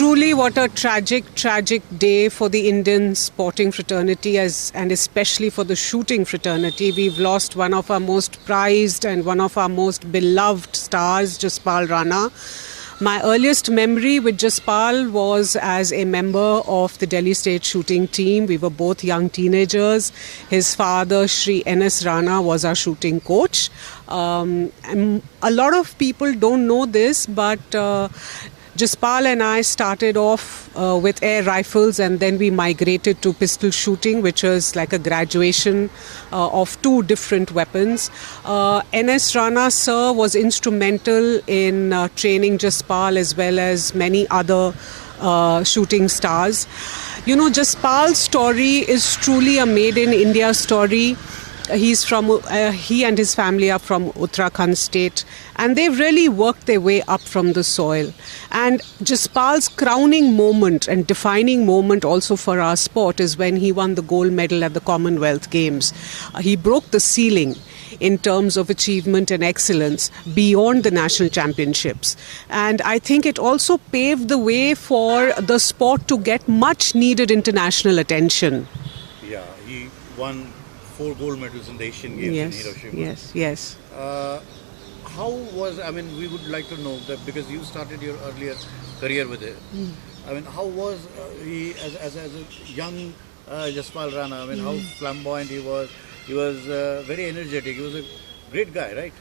Truly, what a tragic, tragic day for the Indian sporting fraternity and especially for the shooting fraternity. We've lost one of our most prized and one of our most beloved stars, Jaspal Rana. My earliest memory with Jaspal was as a member of the Delhi State shooting team. We were both young teenagers. His father, Shri N.S. Rana, was our shooting coach. And a lot of people don't know this, but Jaspal and I started off with air rifles, and then we migrated to pistol shooting, which was like a graduation of two different weapons. N.S. Rana sir was instrumental in training Jaspal as well as many other shooting stars. You know, Jaspal's story is truly a made in India story. He and his family are from Uttarakhand state, and they've really worked their way up from the soil. And Jaspal's crowning moment and defining moment also for our sport is when he won the gold medal at the Commonwealth Games. He broke the ceiling in terms of achievement and excellence beyond the national championships. And I think it also paved the way for the sport to get much needed international attention. Yeah, he won 4 gold medals in the Asian Games in Hiroshima. Yes. How was, I mean, we would like to know that because you started your earlier career with it. I mean, how was he as a young Jaspal Rana? I mean, how flamboyant he was. He was very energetic. He was a great guy, right?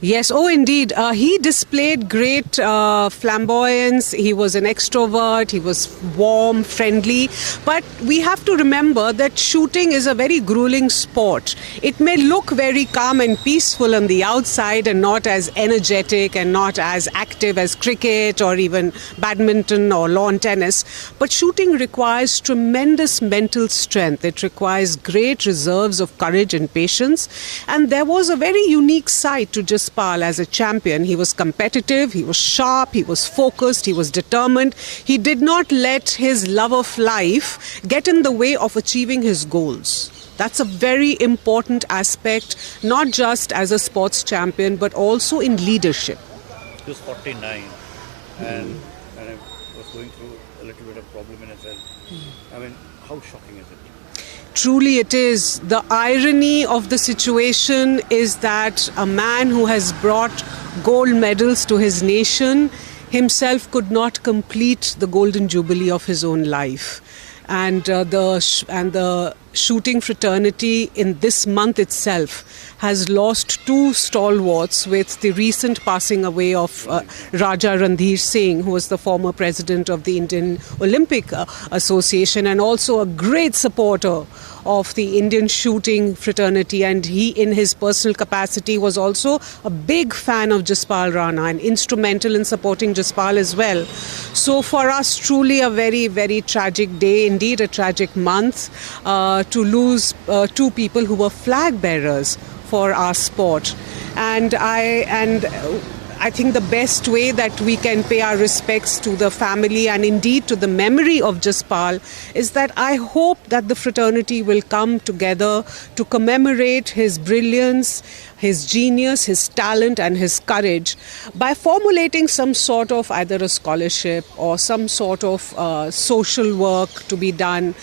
Yes, oh indeed. He displayed great flamboyance. He was an extrovert. He was warm, friendly. But we have to remember that shooting is a very grueling sport. It may look very calm and peaceful on the outside and not as energetic and not as active as cricket or even badminton or lawn tennis. But shooting requires tremendous mental strength. It requires great reserves of courage and patience. And there was a very unique side to Jaspal as a champion. He was competitive, he was sharp, he was focused, he was determined. He did not let his love of life get in the way of achieving his goals. That's a very important aspect, not just as a sports champion, but also in leadership. He was 49 and I was going through a little bit of problem in his health. I mean, how shocking is it? Truly it is. The irony of the situation is that a man who has brought gold medals to his nation himself could not complete the golden jubilee of his own life. And the shooting fraternity in this month itself has lost 2 stalwarts with the recent passing away of Raja Randhir Singh, who was the former president of the Indian Olympic Association and also a great supporter of the Indian shooting fraternity. And he, in his personal capacity, was also a big fan of Jaspal Rana and instrumental in supporting Jaspal as well. So for us, truly a very, very tragic day, indeed a tragic month, to lose 2 people who were flag bearers for our sport. And I think the best way that we can pay our respects to the family and indeed to the memory of Jaspal is that I hope that the fraternity will come together to commemorate his brilliance, his genius, his talent and his courage by formulating some sort of either a scholarship or some sort of social work to be done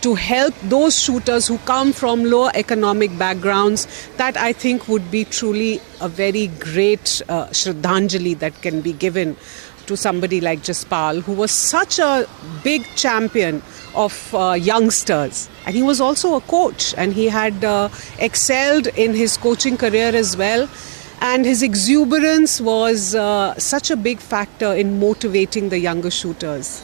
to help those shooters who come from lower economic backgrounds. That I think would be truly a very great Shraddhanjali that can be given to somebody like Jaspal, who was such a big champion of youngsters. And he was also a coach, and he had excelled in his coaching career as well. And his exuberance was such a big factor in motivating the younger shooters.